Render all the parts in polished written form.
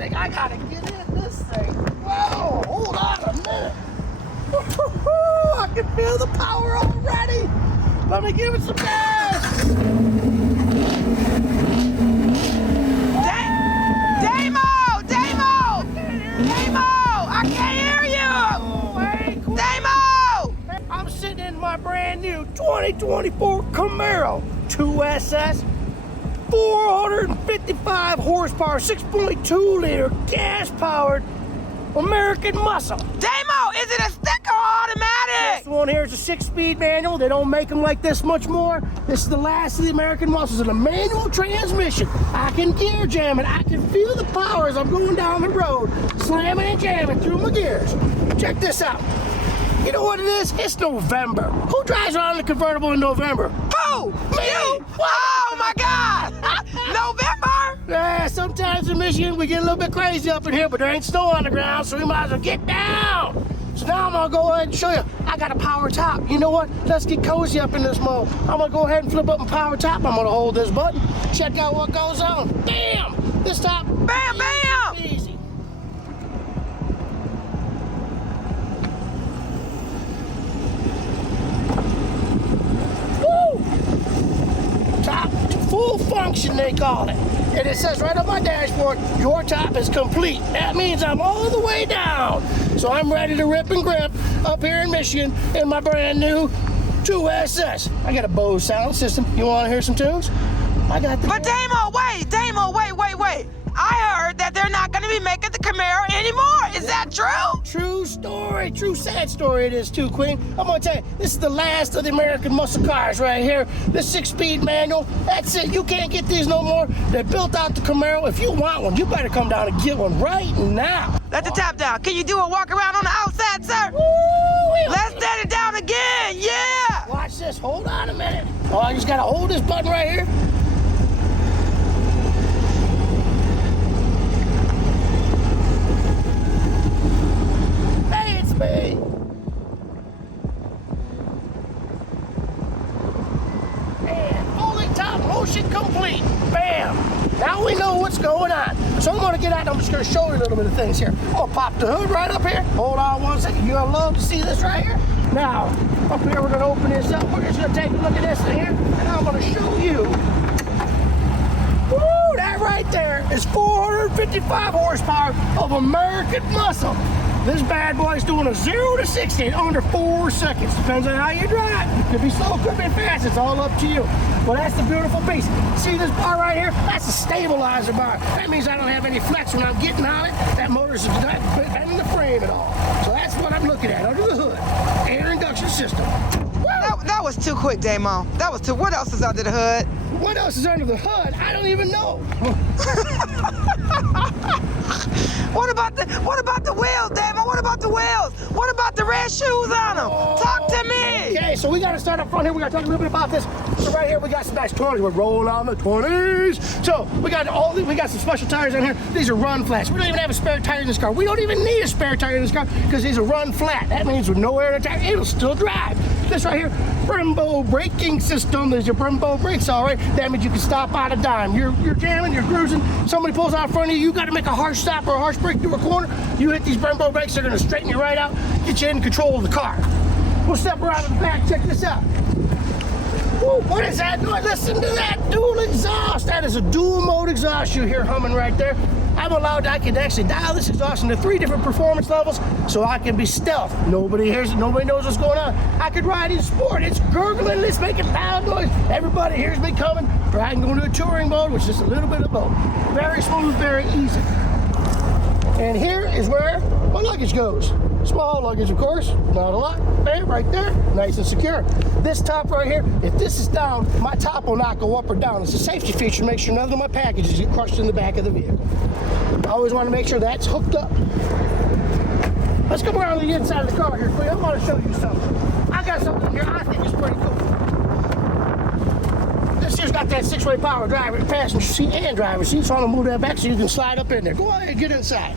thing. I gotta get in this thing. Whoa, hold on a minute. I can feel the power already. Let me give it some gas. Damo! I can't hear you! Oh, hey, cool. Damo! I'm sitting in my brand new 2024 Camaro 2SS, 455 horsepower, 6.2 liter gas powered American muscle. Damo, is it a stick or automatic? This one here is a 6-speed manual. They don't make them like this much more. This is the last of the American muscles in a manual transmission. I can gear jam it. I can feel the power as I'm going down the road, slamming and jamming through my gears. Check this out. You know what it is? It's November. Who drives around in a convertible in November? Who? Me. You? Oh my God! November? Yeah, sometimes in Michigan we get a little bit crazy up in here, but there ain't snow on the ground, so we might as well get down. So now I'm gonna go ahead and show you. I got a power top. You know what? Let's get cozy up in this mode. I'm gonna go ahead and flip up my power top. I'm gonna hold this button. Check out what goes on. Bam! This top. Bam, bam! Easy. Woo! Top to full function, they call it. And it says right on my dashboard, your top is complete. That means I'm all the way down. So I'm ready to rip and grip up here in Michigan in my brand new 2SS. I got a Bose sound system. You want to hear some tunes? I got the... But Damo, wait. I heard that they're not going to be making the Camaro anymore. Is that true? True story, true sad story it is too, Queen. I'm gonna tell you, this is the last of the American muscle cars right here. This 6-speed manual, that's it. You can't get these no more. They built out the Camaro. If you want one, you better come down and get one right now. Let the top down. Can you do a walk around on the outside, sir? Woo! Let's set it down again, yeah! Watch this, hold on a minute. Oh, I just gotta hold this button right here. Hey, it's me. And fully top motion complete. Bam. Now we know what's going on. So I'm gonna get out and I'm just gonna show you a little bit of things here. I'm gonna pop the hood right up here. Hold on one second. You're gonna love to see this right here. Now, up here we're gonna open this up. We're just gonna take a look at this here, and I'm gonna show you. Woo, that right there is 455 horsepower of American muscle. This bad boy's doing a 0 to 60 in under 4 seconds. Depends on how you drive. It could be slow, could be fast. It's all up to you. Well, that's the beautiful piece. See this bar right here? That's a stabilizer bar. That means I don't have any flex when I'm getting on it. That motor's not bending the frame at all. So that's what I'm looking at under the hood. Air induction system. That was too quick, Damo. That was too. What else is under the hood? What else is under the hood? I don't even know. What about the wheels, Damo? What about the wheels? What about the red shoes on them? Talk to me. Okay, so we got to start up front here. We got to talk a little bit about this. So right here, we got some nice 20s. We're rolling on the 20s. So we got some special tires on here. These are run flats. We don't even have a spare tire in this car. We don't even need a spare tire in this car because these are run flat. That means with no air in the tire, it'll still drive. This right here, Brembo braking system. There's your Brembo brakes, all right. That means you can stop on a dime. You're jamming, you're cruising. Somebody pulls out in front of you. You got to make a harsh stop or a harsh brake through a corner. You hit these Brembo brakes. They're going to straighten you right out, get you in control of the car. We'll step around in the back. Check this out. Woo, what is that noise? Listen to that dual exhaust. That is a dual mode exhaust you hear humming right there. I can actually dial this exhaust into 3 different performance levels so I can be stealth. Nobody hears it, nobody knows what's going on. I could ride in sport, it's gurgling, it's making loud noise. Everybody hears me coming. Or I can go into a touring mode, which is just a little bit of both. Very smooth, very easy. And here is where my luggage goes. Small luggage, of course, not a lot. There, right there, nice and secure. This top right here, if this is down, my top will not go up or down. It's a safety feature to make sure none of my packages get crushed in the back of the vehicle. I always want to make sure that's hooked up. Let's come around the inside of the car here, Cleo. I want to show you something. I got something here I think is pretty cool. This here's got that 6-way power driver, passenger seat and driver seat, so I'm going to move that back so you can slide up in there. Go ahead and get inside.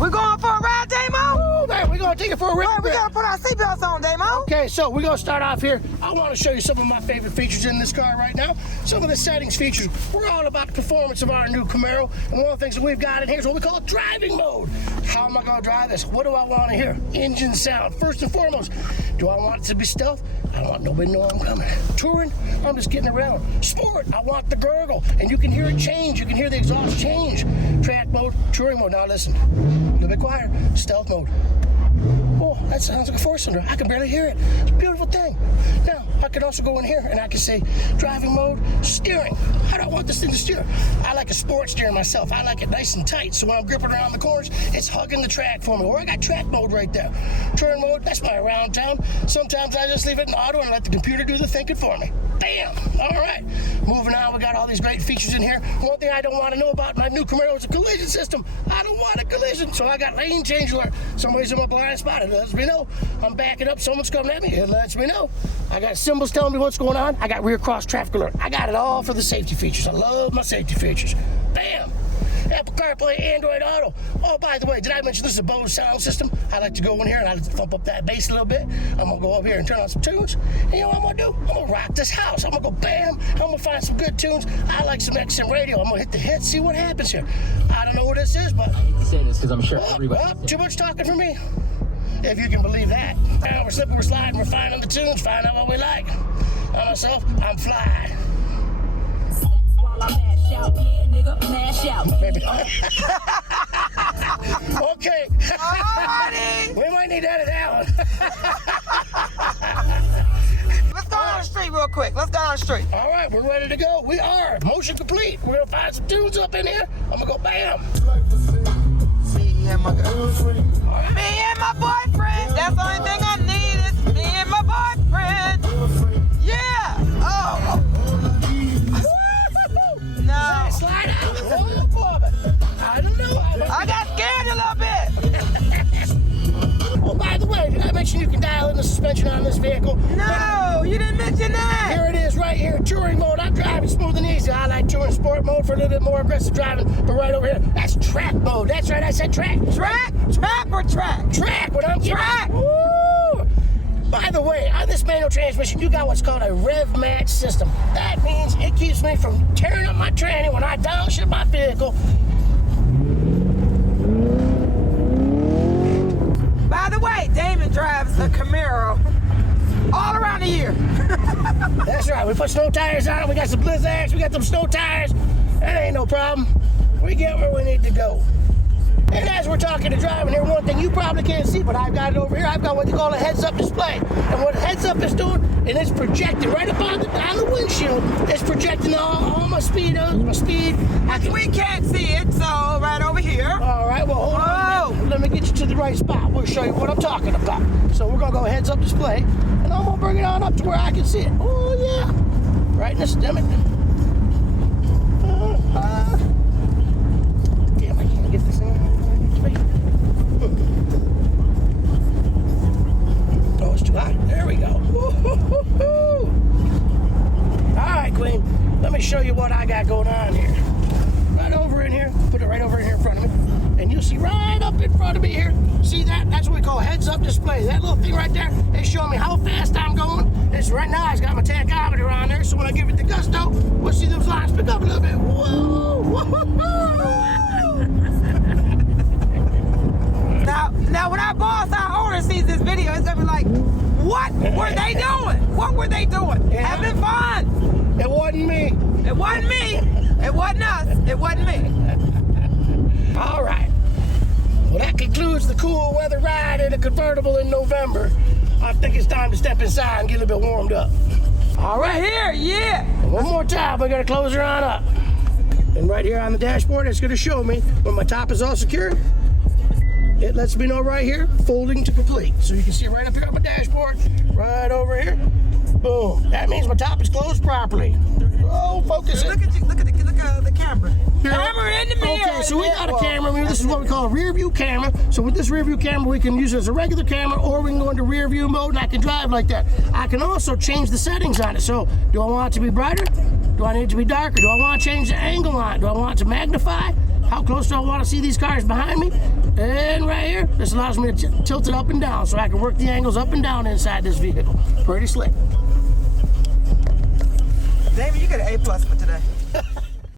We're going for a ride, Damo? Ooh, right, we're gonna take it for a rip. Right, we gotta put our seatbelts on, Damo. Okay, so we're gonna start off here. I want to show you some of my favorite features in this car right now. Some of the settings features. We're all about the performance of our new Camaro, and one of the things that we've got in here is what we call driving mode. How am I gonna drive this? What do I want to hear? Engine sound. First and foremost, do I want it to be stealth? I don't want nobody to know I'm coming. Touring, I'm just getting around. Sport, I want the gurgle, and you can hear it change. You can hear the exhaust change. Track mode, touring mode. Now listen, a little bit quieter. Stealth mode. Oh, that sounds like a four-cylinder. I can barely hear it. It's a beautiful thing. Now, I can also go in here and I can say driving mode, steering. How do I want this thing to steer? I like a sport steering myself. I like it nice and tight, so when I'm gripping around the corners, it's hugging the track for me. Or I got track mode right there. Touring mode, that's my around town. Sometimes I just leave it in auto and let the computer do the thinking for me. Bam! All right. Moving on, we got all these great features in here. One thing I don't want to know about my new Camaro is a collision system. I don't want a collision, so I got lane change alert. Somebody's in my blind spot. It lets me know. I'm backing up. Someone's coming at me. It lets me know. I got symbols telling me what's going on. I got rear cross traffic alert. I got it all for the safety features. I love my safety features. Bam! Apple CarPlay, Android Auto. Oh, by the way, did I mention this is a Bose sound system? I like to go in here and I like to thump up that bass a little bit. I'm gonna go up here and turn on some tunes. And you know what I'm gonna do? I'm gonna rock this house. I'm gonna go bam. I'm gonna find some good tunes. I like some XM radio. I'm gonna hit the hits, see what happens here. I don't know what this is, but I hate to say this because I'm sure everybody. Too much talking for me. If you can believe that. Now we're slipping, we're sliding, we're finding the tunes, find out what we like. I myself, I'm fly. I mash out, yeah, nigga, mash out. Okay. Alrighty. We might need to edit that one. Let's go down the street real quick. Let's go down the street. All right, we're ready to go. We are. Motion complete. We're going to find some tunes up in here. I'm going to go bam. Me and my girlfriend. Right. Me and my boyfriend. That's the only thing I need is me and my boyfriend. Yeah. Oh. No. Slide out. Oh, boy. I don't know. I got scared a little bit. Oh, by the way, did I mention you can dial in the suspension on this vehicle? No, you didn't mention that. Here it is right here, touring mode. I'm driving smooth and easy. I like touring sport mode for a little bit more aggressive driving. But right over here, that's track mode. That's right, I said track. Track? Trap or track? Track, when I'm Track. Woo! By the way, on this manual transmission, you got what's called a rev match system. That means it keeps me from tearing up my tranny when I downshift my vehicle. By the way, Damon drives a Camaro all around the year. That's right, we put snow tires on it, we got some blizzards, we got them snow tires. That ain't no problem. We get where we need to go. And as we're talking to driving here, one thing you probably can't see, but I've got it over here. I've got what they call a heads-up display. And what heads-up is doing, and it's projecting right up on the windshield. It's projecting all my speed. We can't see it, so right over here. All right, well, hold on. Let me get you to the right spot. We'll show you what I'm talking about. So we're going to go heads-up display, and I'm going to bring it on up to where I can see it. Oh, yeah. Right in this, damn it. Damn, I can't get this in. Oh, it's too high. There we go. All right, Queen. Let me show you what I got going on here. Right over in here. Put it right over in here in front of me. And you'll see right up in front of me here. See that? That's what we call heads-up display. That little thing right there, it's showing me how fast I'm going. It's right now, it's got my tachometer on there, so when I give it the gusto, we'll see those lines pick up a little bit. Whoa! Now when our boss, our owner, sees this video, it's gonna be like, what were they doing? What were they doing? Yeah. Having fun. It wasn't me. It wasn't me. It wasn't us. It wasn't me. All right. Well, that concludes the cool weather ride in a convertible in November. I think it's time to step inside and get a little bit warmed up. All Right right. here, yeah. One more time, we're gonna close her on up. And right here on the dashboard, it's gonna show me when my top is all secure. It lets me know right here, folding to complete. So you can see right up here on my dashboard, right over here. Boom. That means my top is closed properly. Oh, focus it. Look at the camera. Camera in the mirror. Okay, so we got a camera mirror. This is what we call a rear view camera. So with this rear view camera, we can use it as a regular camera, or we can go into rear view mode and I can drive like that. I can also change the settings on it. So do I want it to be brighter? Do I need it to be darker? Do I want to change the angle on it? Do I want it to magnify? How close do I want to see these cars behind me? And right here, this allows me to tilt it up and down so I can work the angles up and down inside this vehicle. Pretty slick. David, you get an A+ for today.